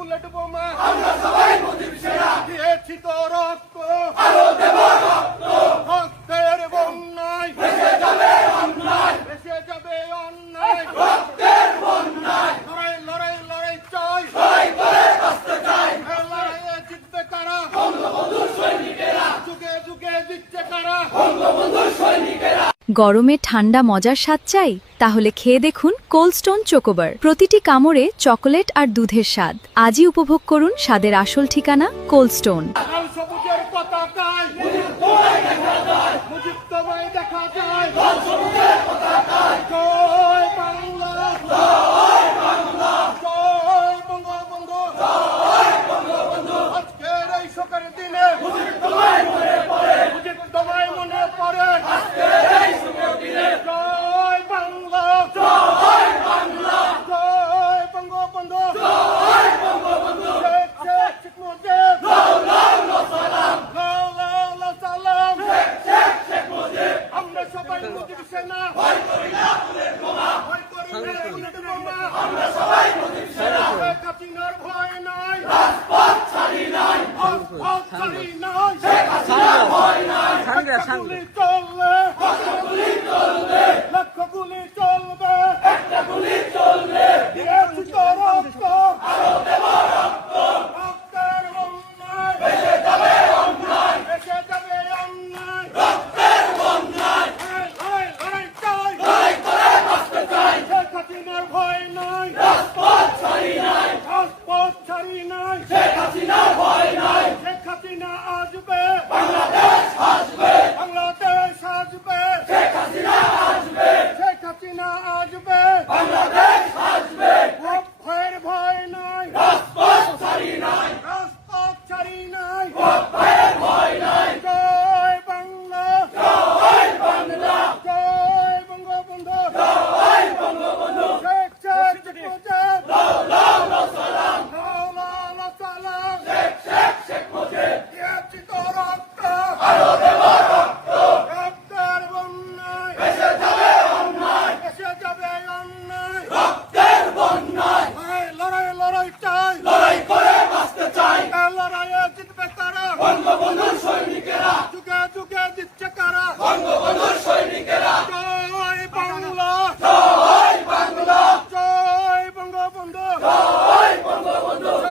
Bullet বোমা আমরা সবাই মুজিব সেনা দিয়েছি তো রক্ত রক্তের বন্যায় ভেসে যাবে অন্যায় রক্তের বন্যায় লড়াই লড়াই লড়াই চাই লড়াই করে বাঁচতে চাই লড়াইয়ে জিতবে কারা বঙ্গবন্ধুর সৈনিকেরা যুগে যুগে জিতছে কারা বঙ্গবন্ধুর সৈনিকেরা। গরমে ঠান্ডা মজার স্বাদ চাই? তাহলে খেয়ে দেখুন কোল্ড স্টোন চোকোবার। প্রতিটি কামড়ে চকোলেট আর দুধের স্বাদ। আজই উপভোগ করুন স্বাদের আসল ঠিকানা কোল্ড স্টোন।